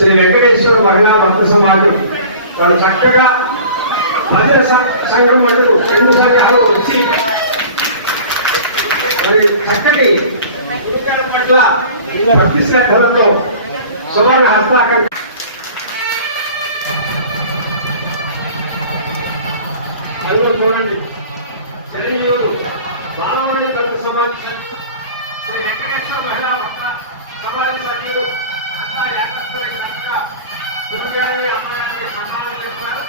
శ్రీ వెంకటేశ్వర మహిళా భక్త సమాజం వారు చక్కగా భజన సంఘం అంటారు 2 సంఘాలు వచ్చి మరి చక్కటి గురుగారి పట్ల భక్తి శ్రద్ధలతో సువర్ణ హస్తాకం అందులో చూడండి చిరంజీవులు బాలవాడి భక్త సమాజం శ్రీ వెంకటేశ్వర మహిళా భక్త సమాజ సభ్యులు అంతా ఏకస్తులై చక్కగా గురుగారిని అమ్మగారిని సన్మానం చేస్తున్నారు.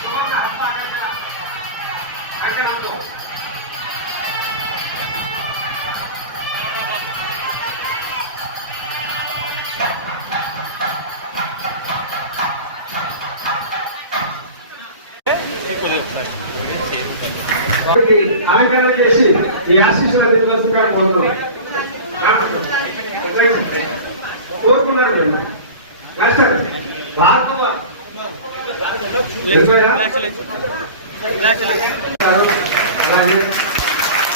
సువర్ణ హస్తాకంగా అంకణంతో అలంకరణ చేసి ఈ ఆశీస్సులు అందించవలసిందిగా కోరుతున్నారు. కోరుకున్నారు సార్ భార్గవ అలాగే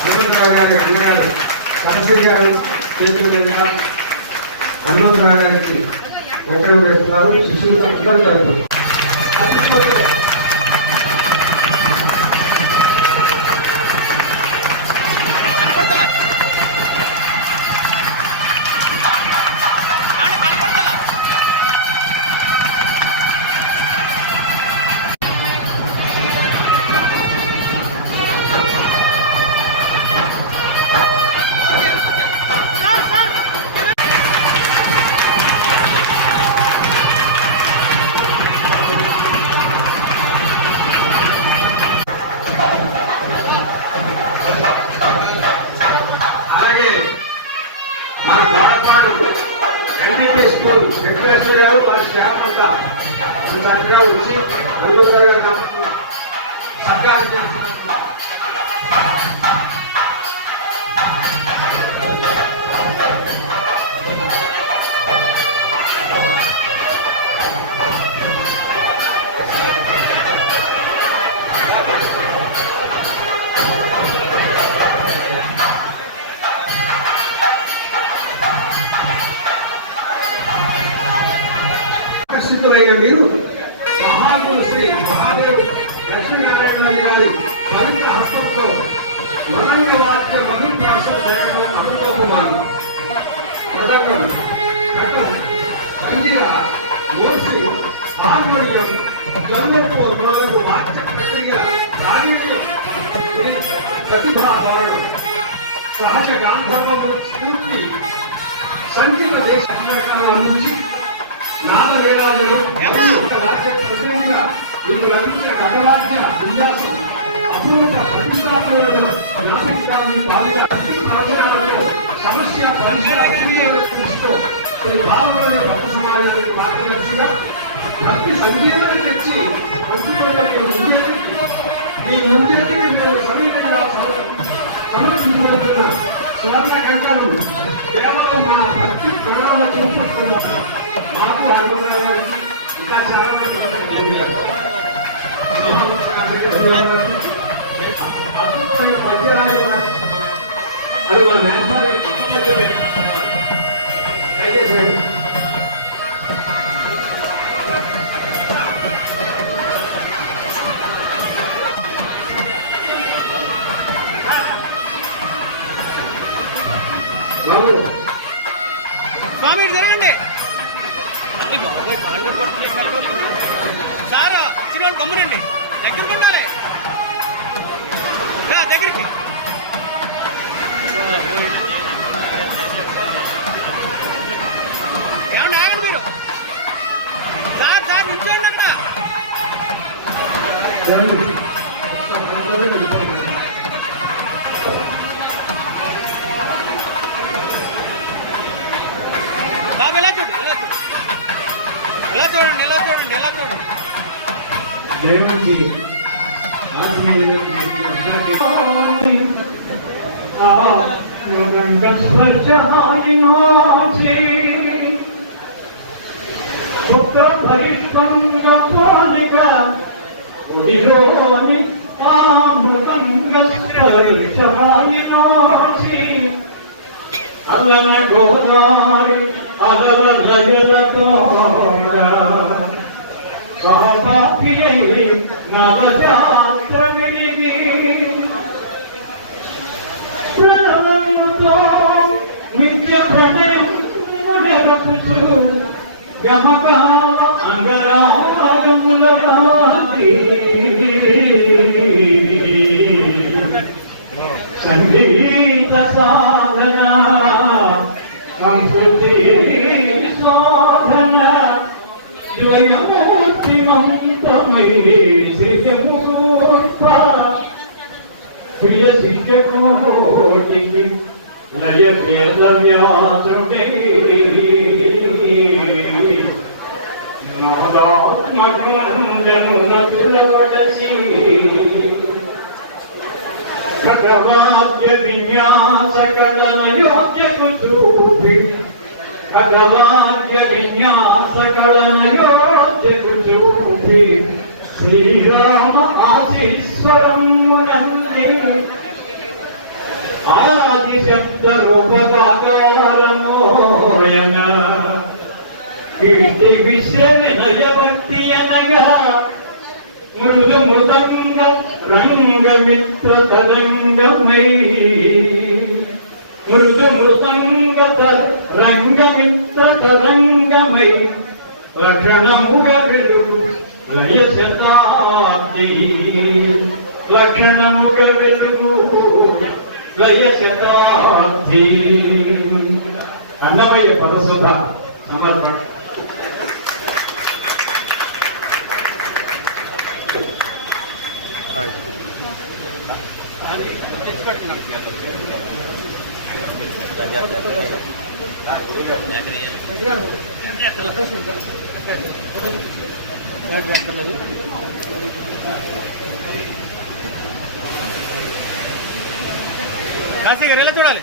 హనుమంతరావు గారి అన్నగారు కనశ్రీ గారు చేతుల మీదుగా హనుమంతరావు గారికి వెంకటం చేస్తున్నారు. శిష్యులతో పుస్తకం పెడతారు. వెంకటేశ్వర గారు వారి స్టాఫ్ అంతా చక్కగా వచ్చి హనుమంతరావు గారు సర్కారు ఆకర్షితులైన మీరు మహాగురు శ్రీ మహాదేవ్ లక్ష్మీనారాయణ గారి పవిత్ర హస్తంతో మనంగ వాద్య మధుప్రాసం చేయడం అమృతోపమానం ప్రజాకరణ కట్టం సంగీత మూర్తి హార్మోనియం జన్మకు మొదలగు వాద్య ప్రక్రియ ప్రావీణ్యం ప్రతిభాభావం సహజ గాంధర్వము స్ఫూర్తి సంగీత దేశ అభివృద్ధి నాద వేలాలను వాద్య ప్రతినిధిగా మీకు లభించిన ఘటవాద్య విన్యాసం అపూర్వ ప్రతిష్టాత్మకమైన జ్ఞాపికాన్ని పాలిత అన్ని ప్రవచనాలతో సమస్య పరిష్కార దృష్టితో ఈ బాలవులనే భక్త సమాజానికి మార్గదర్శిగా భక్తి సంగీతాన్ని తెచ్చి భక్తితో మీ ముంజేతికి మేము సమీపంగా సమర్పించబడుతున్న స్వర్ణ కంకణం కేవలం మా భక్తి ప్రణాళిక చూపుతున్నాము. మాకు హనుమంతరావు గారికి ఇంకా చాలా మంది ధన్యవాదాలు. అద్భుతమైన మధ్యరాలు అది మా నేతాన్ని దయచేసి బాబు స్వామి జరగండి సార్ చిన్న గమ్మునండి దగ్గరకు ఉండాలి దగ్గరికి ఏమండి ఆగండి మీరు సార్ సార్ నిల్చోండి అక్కడ బాబు ఇలా చూడండి ఇలా చూడండి ఇలా చూడండి ఇలా చూడండి దైవంకి ఆత్మీయ అల్లన గోదారి అలల నయన నవజాత్రమిది ప్రణవముతో నిత్య ప్రణయముడెరపుచు యమకాల అంగరాగముల రాత్రి సంగీత సాధన సంస్కృతి సాధన ద్వయమూర్తిమంతమై శ్రీముహూర్త ప్రియ శిక్షకోటికి లయ వేద వ్యాసుడే నాదాత్మకందను నతులవడసి ఖగవాద్య విన్యాస కళనయోగ్యకు చూపి ఖగవాద్య విన్యాస కళనయోగ్యకు చూపి శ్రీరామ ఆశీశ్వరమునంది ఆది శబ్ద రూపకారమోయన కీర్తి విశ్రనయవతి అనగా మృదు మృదంగ రంగమిత్ర తరంగమై మృదు మృదంగ రంగమిత్ర తరంగమై లక్షణముగ వెలుగు లయ శతాబ్ది లక్షణముగ వెలుగు లయ శతాబ్ది. అన్నమయ్య పదసుధ సమర్పణ. కాశీ గారు ఎలా చూడాలి?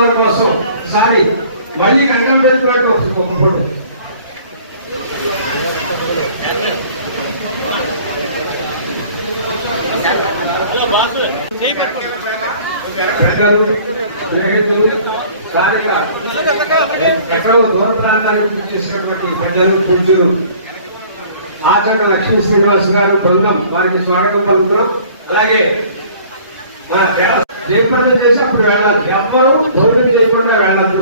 వారి కోసం సారీ మళ్ళీ కంకణం పెట్టుకున్నట్టు ఒక ఫోటో. పెద్దలు స్నేహితులు ఎక్కడో దూర ప్రాంతానికి చేసినటువంటి పెద్దలు పూజ్యులు ఆచరణ లక్ష్మీ శ్రీనివాస్ గారు బృందం వారికి స్వాగతం పలుకుతున్నాం. అలాగే మన జయప్రదం చేసి అప్పుడు వెళ్ళాలి, ఎవ్వరూ భోజనం చేయకుండా వెళ్ళద్దు.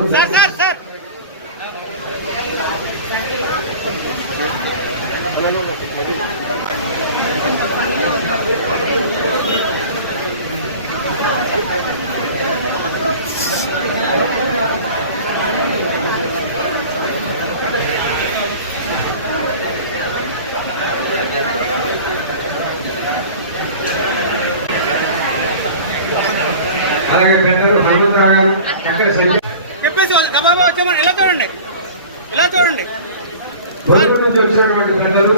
అలాగే పెద్దలు హనుమంతరావు గారు ఎక్కడ చెప్పేసి దబాబా వచ్చామని ఇలా చూడండి, ఇలా చూడండి. పొరుగురు నుంచి వచ్చినటువంటి పెద్దలు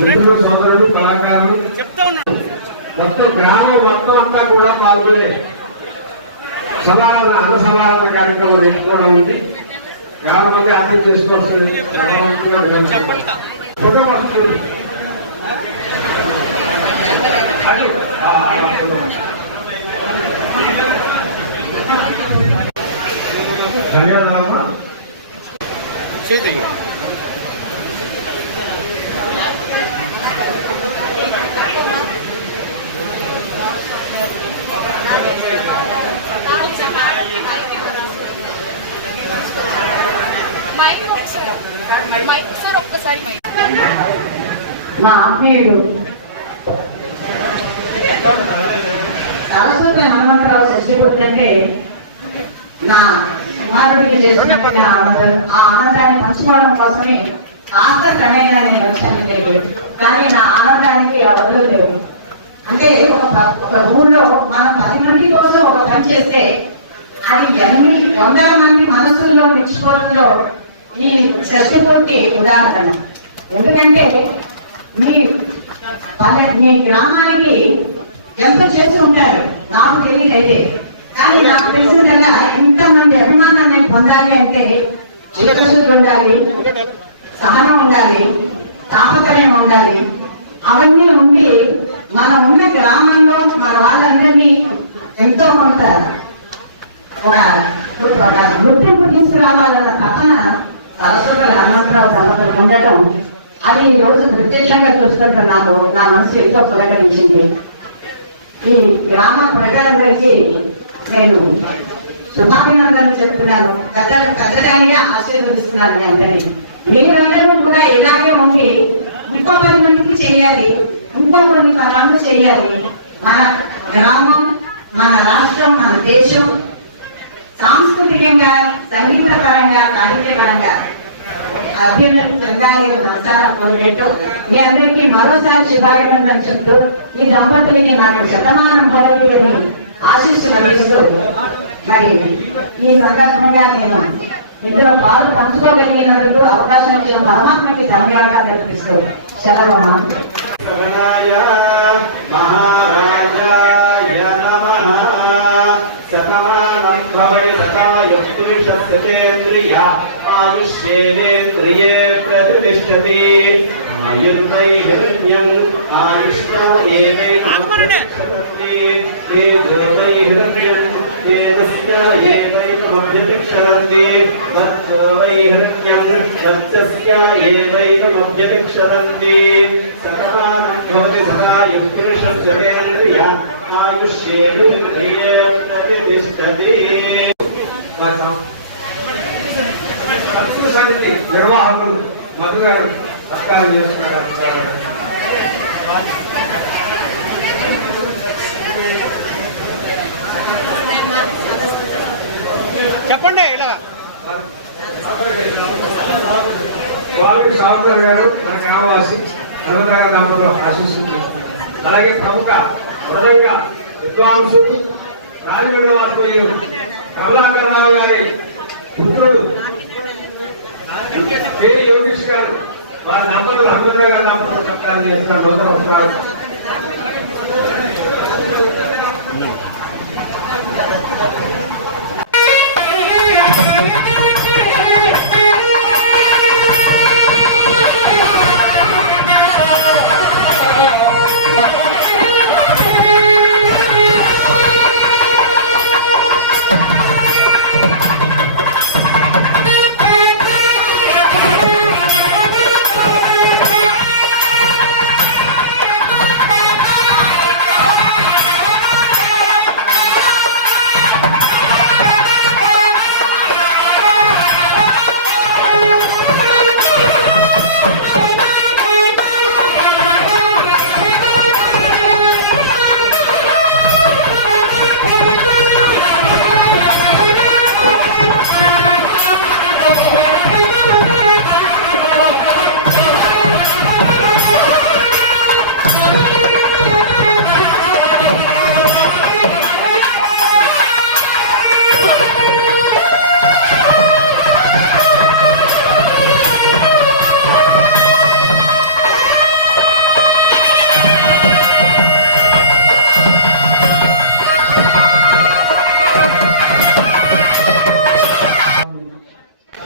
మిత్రులు సోదరులు కళాకారులు చెప్తా ఉన్నాడు. మొత్తం గ్రామం మొత్తం అంతా కూడా పాల్గొనే సమారాధన అన్న సమారాధన కార్యక్రమం రేపు కూడా ఉంది. 50 మంది అర్థం చేసుకోవాల్సింది. ఫోటో వస్తుంది అటు ధన్యవాదాలమ్మా. మా ఆత్మీయుడు సరస్వతి హనుమంతరావు షష్ఠి పుట్టినంటే నా కుమారుడికి చేసిన ఆ ఆనందాన్ని పంచుకోవడం కోసమే కాస్త క్రమేణా నేను వచ్చాను. కానీ నా ఆనందానికి అవధులు లేవు. అంటే ఒక ఊళ్ళో మనం 10 మంది కోసం ఒక పని చేస్తే అది ఎన్ని వందల మంది మనసుల్లో నిలిచిపోతుందో ఈ షష్ఠి పూర్తి ఉదాహరణ. ఎందుకంటే మీ గ్రామానికి ఎంతో చేసి ఉంటారు, నాకు తెలియదైతే. కానీ నాకు తెలిసిందల్లా ఇంతమంది అభిమానాన్ని పొందాలి అంటే చిత్తశుద్ధి ఉండాలి, సహనం ఉండాలి, తాపత్రయం ఉండాలి. అవన్నీ ఉండి మనం ఉన్న గ్రామంలో మన వాళ్ళందరినీ ఎంతో కొంత ఒక గుర్తింపు తీసుకురావాలన్న తపన సరస్వతి హనుమంతరావు దంపతులు ఉండటం, అది ఈ రోజు ప్రత్యక్షంగా చూసినట్టు నా మనసు ఎంతో పులకరించింది. ఈ గ్రామ ప్రజలందరికీ నేను శుభాభినందనలు చెప్తున్నాను. పెద్దదానిగా ఆశీర్వదిస్తున్నాను. అందరినీ మీరందరూ కూడా ఇలాగే ఉండి ఇంకో 10 మందికి చేయాలి, ఇంకో కొన్ని తరాలు చేయాలి. మన గ్రామం, మన రాష్ట్రం, మన దేశం సాంస్కృతికంగా, సంగీతపరంగా, సాహిత్యపరంగా అభ్యున్నతి చెందాలి. సంసారట్టు మీ అందరికీ మరోసారి శుభాభినందనలు చెప్తూ ఈ దంపతులకి నాకు శతమానం భవతులని ఆశీస్సులు అందిస్తూ మరి ఈ సందర్భంగా నేను ఇందులో పాలు పంచుకోగలిగినందుకు అవకాశం ఇచ్చిన పరమాత్మకి ధన్యవాదాలు అర్పిస్తూ సెలవు. మహారాజాయ నమః. శతమానం భవతి శతాయుః పురుషస్య తేంద్రియ ఆయుష్యేంద్రియే ప్రతిష్టతి. ఆయుర్వైహిరణ్యం ఆయుష్యేవైకమభ్యతిక్షరन्ति. తేజోవైహిరణ్యం తేజస్యేవైకమభ్యతిక్షరन्ति. వజ్రోవైహిరణ్యం వజ్రస్యేవైకమభ్యతిక్షరन्ति. శతమానం భవతి శతాయుః పురుషస్య తేంద్రియ ఆయుష్యేంద్రియే ప్రతిష్టతి. సంస్కృత సమితి నిర్వాహకులు మధు గారు సత్కారం చేస్తున్నారు. చెప్పండి. ఇలా వాల్మీకి సాగుతారు గారు మన గ్రామవాసి నర్మదా దంపతులు ఆశిస్తుంది. అలాగే ప్రముఖ మృదంగ విద్వాంసుడు రాజమండ్రి వాస్తవ్యులు కమలాకర్ రావు గారి పుత్రుడు కేటీ యోగేష్ గారు, వారి దంపతులు హనుమంతరావు గారి దంపతులు సత్కారం చేస్తున్నారు. నూతన వస్త్రాలు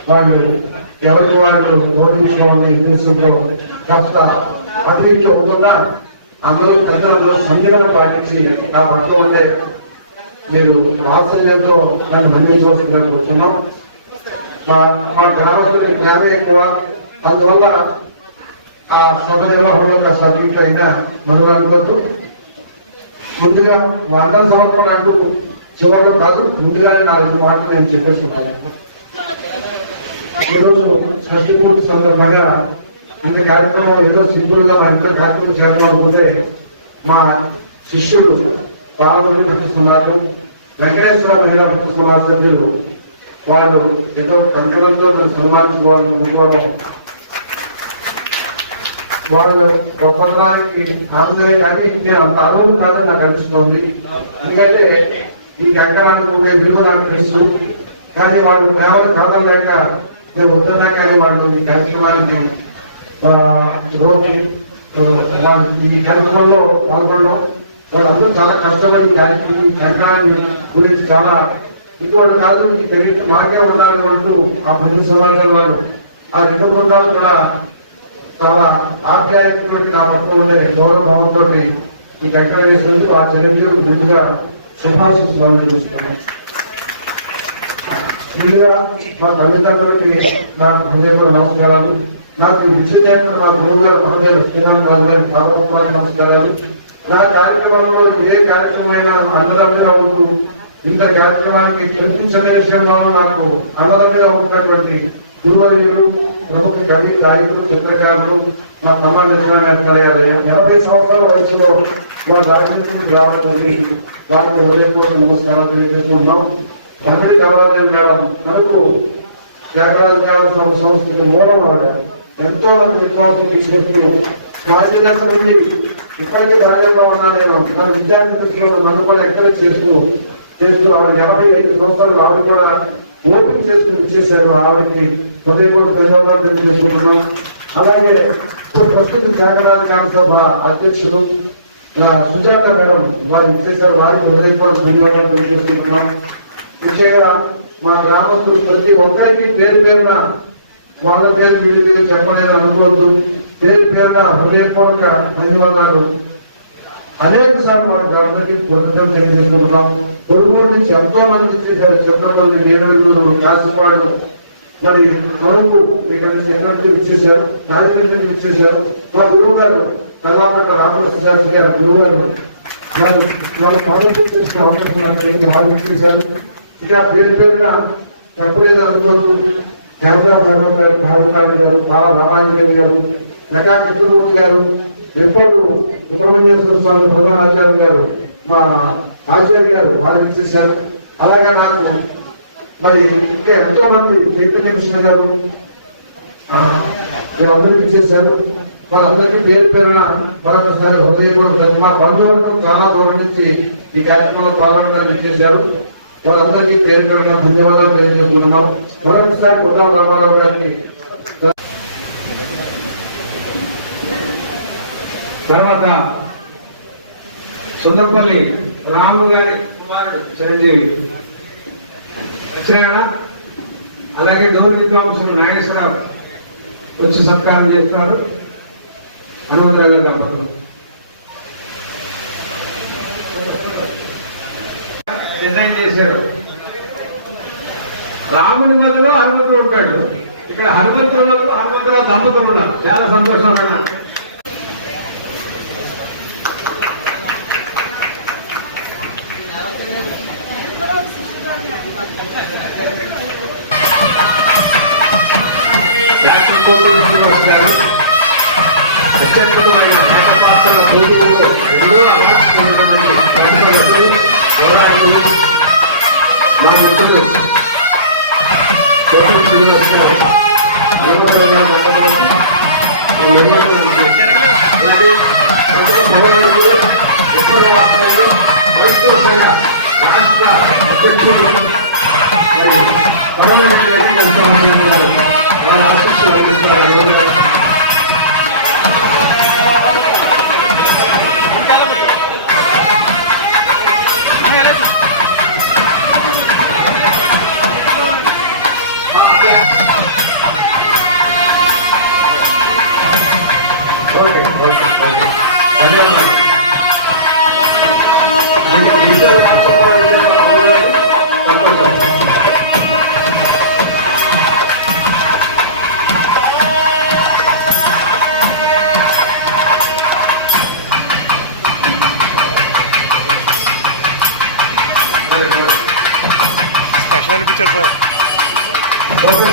వాళ్ళు ఎవరికి వాళ్ళు బోధించుకోవాలని ఉద్దేశంతో కాస్త అటు ఇటు అవుతుందా అందరూ పెద్దలందరూ సంజన పాటించి నా పట్ల ఉండే మీరు వాత్సల్యంతో నన్ను మన్నించవలసిందిగా కూర్చున్నాం. మా గ్రామస్తులకి జ్ఞానం ఎక్కువ, అందువల్ల ఆ సభ నిర్వహణలో సబ్జెక్ట్ అయినా మనం అనుకోవద్దు. ముందుగా 100 సంవత్సరాలు అంటూ చివరిలో కాదు, ముందుగానే 4 మాటలు నేను చెప్పేస్తున్నాను. ఈరోజు షష్ఠి పూర్తి సందర్భంగా ఇంత కార్యక్రమం ఏదో సింపుల్ గా మా ఇంట్లో కార్యక్రమం చేద్దాం అనుకుంటే మా శిష్యులు బాలబడి పట్టిస్తున్నారు, వెంకటేశ్వర మహిళా భక్తి సమాజ సభ్యులు వాళ్ళు ఏదో కంకణంతో నన్ను సన్మానించుకోవడం అనుకోవడం వాళ్ళు గొప్పతనానికి ఆనందమే. కానీ నేను అంత అరువు కాదని నాకు అనిపిస్తుంది. ఎందుకంటే ఈ కంకణానికి ఒక విలువ నాకు తెలుసు. కానీ వాళ్ళు ప్రేమను కాదలేక నేను వద్దున్నా కానీ వాళ్ళు ఈ కార్యక్రమానికి రోజు ఈ కార్యక్రమంలో పాల్గొనడం, వాళ్ళందరూ చాలా కష్టపడి ఈ కంకణాన్ని గురించి చాలా ఇటువంటి కాదు తెలియదు మాకే ఉండాలన్నట్టు ఆ భక్తి సమాజం వాళ్ళు ఆ 2 బృందాలు కూడా చాలా ఆప్యాయతతో నా పట్ల ఉండే గౌరవ భావంతో ఈ కంకణ వేసినందుకు ఆ చిరంజీవి ముందుగా శుభాశిస్తులు చూస్తున్నాం. ముందుగా మా తల్లిదండ్రులకి నాకు హృదయపూర్వక నమస్కారాలు. నాకు ఈ విద్య చేస్తున్న మా గురువు గారు పరమేశ్వర శ్రీనివాస రాజు గారికి చాలా నమస్కారాలు. నా కార్యక్రమంలో ఏ కార్యక్రమమైనా అన్నదమ్ముగా ఉంటూ ఇంత కార్యక్రమానికి కనిపించని విషయంలో నాకు అన్నదమ్ముగా ఉంటున్నటువంటి గురువర్యులు, ప్రముఖ కవి, గాయకులు, చిత్రకారులు మా సమాజ నిజాలయ 80 సంవత్సరాల వయసులో మా రాజకీయానికి రావడం వారికి హృదయపూర్వక నమస్కారాలు తెలియజేస్తున్నాం. తమిళ కళాదేవి మేడం మనకు త్యాగరాజు గారి సంస్కృతి మూలం ఆవిడ ఎంతో మంది విద్వాంసులకి చేస్తూ రాజదశ నుండి ఇప్పటికీ రాజ్యంలో ఉన్నా నేను నా విద్యార్థి దృష్టిలో నన్ను కూడా ఎంకరేజ్ చేస్తూ ఆవిడ 85 సంవత్సరాలు ఆవిడ కూడా ఓపిక చేసుకుని ఇచ్చేశారు. ఆవిడకి హృదయపూర్వక ధన్యవాదాలు తెలియజేసుకుంటున్నాం. అలాగే ఇప్పుడు ప్రస్తుత త్యాగరాజు గారి సభ అధ్యక్షులు సుజాత మేడం వారు ఇచ్చేశారు. వారికి హృదయపూర్వక ధన్యవాదాలు తెలియజేసుకుంటున్నాం. ముఖ్యంగా మా గ్రామస్తులు ప్రతి ఒక్కరికి పేరు పేరున వాళ్ళ పేరు వీళ్ళ చెప్పలేదు అనుకోవద్దు. పేరు పేరున హృదయపూర్వక ధన్యవాదాలు అనేక సార్లు వాళ్ళకి అందరికీ కృతజ్ఞతలు తెలియజేసుకుంటున్నాం. పొరుగురు నుంచి ఎంతో మంది ఇచ్చేసారు. చిత్రపల్లి, నేరేడు, కాసిపాడు, మరి మనకు ఇక్కడ నుంచి ఎక్కడి నుంచి ఇచ్చేశారు, రాజమండ్రి నుంచి ఇచ్చేశారు. మా గురువు గారు కళాకండ రామకృష్ణ శాస్త్రి గారు గురువు గారు వాళ్ళు పనులు చేసిన అవకాశం వాళ్ళు ఇచ్చేశారు. ఇక పేరు పేరుగా చెప్పలేదు అనుకోవద్దు. కేంద్ర ప్రణవ్ గారు, భారతారాయణ గారు, బాల రామాంజనేయ గారు, నగా కిషోర్ గారు, ఎప్పటి సుబ్రహ్మణ్యేశ్వర స్వామి ప్రధానాచార్య గారు, మా ఆచార్య గారు వాళ్ళు ఇచ్చేశారు. అలాగే నాకు మరి ఇంకా ఎంతో మంది చైతన్య కృష్ణ గారు వీళ్ళందరికీ ఇచ్చేశారు. వాళ్ళందరికీ పేరు పేరున మరొకసారి హృదయపూర్వక మా బంధువర్గం చాలా దూరం నుంచి ఈ కార్యక్రమంలో పాల్గొనడానికి ఇచ్చేశారు. వాళ్ళందరికీ పేరు పేరున ధన్యవాదాలు తెలియజేస్తున్నాం. మరొకసారి ఉదాం రామారావు గారికి. తర్వాత సుందరపల్లి రాము గారి కుమారుడు చిరంజీవి వచ్చినాయన. అలాగే డోని విద్వాంసులు నాగేశ్వరరావు వచ్చి సత్కారం చేస్తున్నారు. హనుమంతరావు గారి దంపతులు డిజైన్ చేశారు. రాముని బదులు హనుమంతుడు ఉంటాడు. ఇక్కడ హనుమంతుడు బదులు హనుమంతరావు దంపతులు ఉన్నారు. చాలా సంతోషం కన్నా. డాక్టర్ కోటి శ్రీనివాస్ గారు అత్యద్భుతమైన ఏకపాత్రల పోటీల్లో ఎన్నో అవార్డ్స్ పొందినటువంటి ప్రముఖ నటులు, పౌరాణికులు, మా మిత్రులు కోటి శ్రీనివాస్ గారు, హనుమంతరావు గారి మండపంలో అలాగే ప్రముఖ పౌరాణికులు, విప్లవాసులు, వైష్ణవ సంఘ రాష్ట్ర అధ్యక్షులు మరి పర్వాణి వెంకటేశ్వర గారు వారి ఆశీస్సులు అందిస్తున్నారు. హనుమంతరావు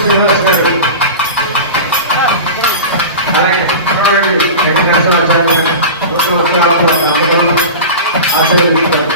శ్రీనివాస్ గారు అలాగే వెంకటేశ్వరాచార్య ఆశీర్వదిస్తారు.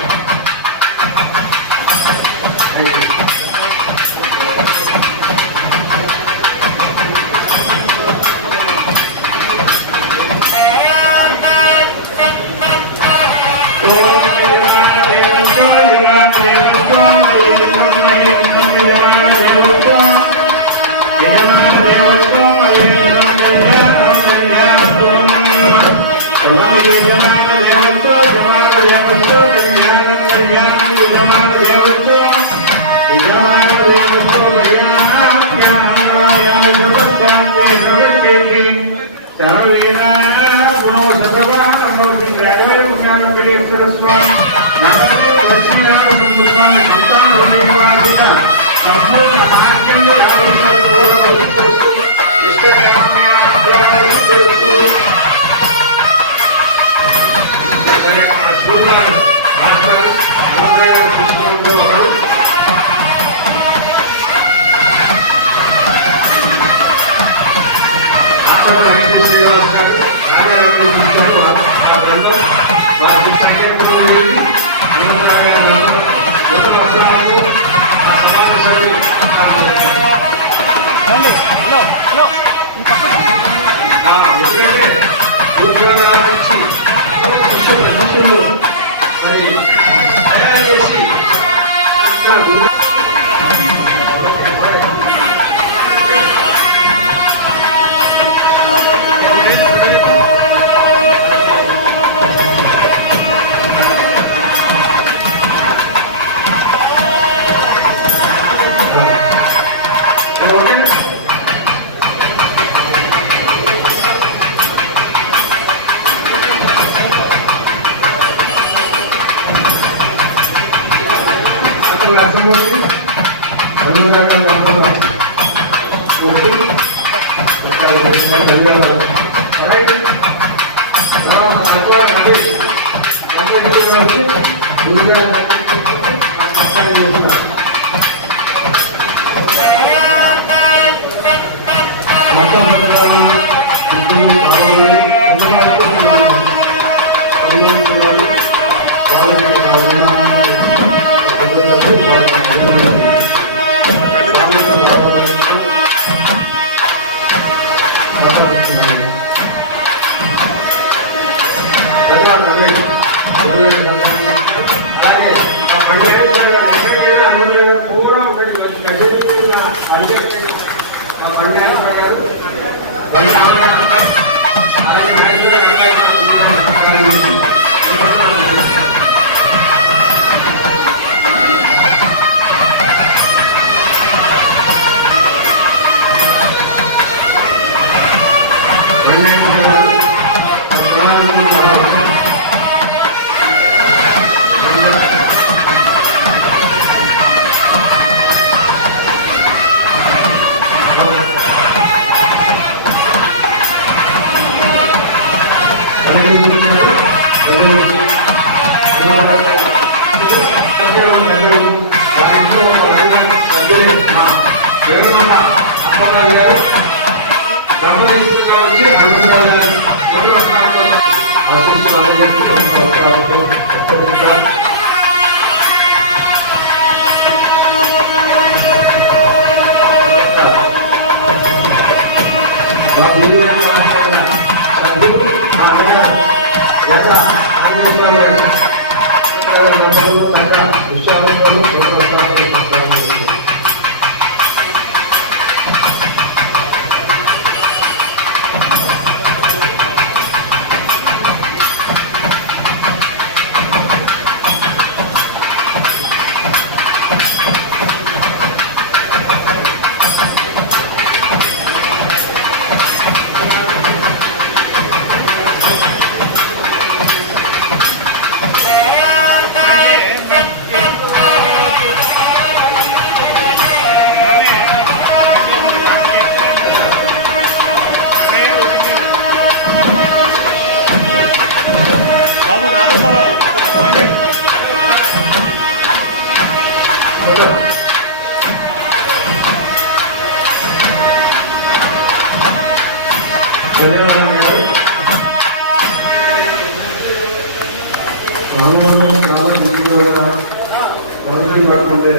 సంపూర్ణ వస్త్రాలకు ఆ సమావేశాన్ని రండి హలో హలో ఎందుకంటే గురుగాల నుంచి శిష్యులు మరి తయారు చేసి అలాగే కూడా ఒకటి కట్టుకున్న మా బండి గారు బండి రామగారు అలాగే నాయకుడు అబ్బాయి నమ్మకంగా వచ్చి ఆశిస్తులు అందజేస్తూ నమ్మకం తగ్గ విషయాలను పడుతుండే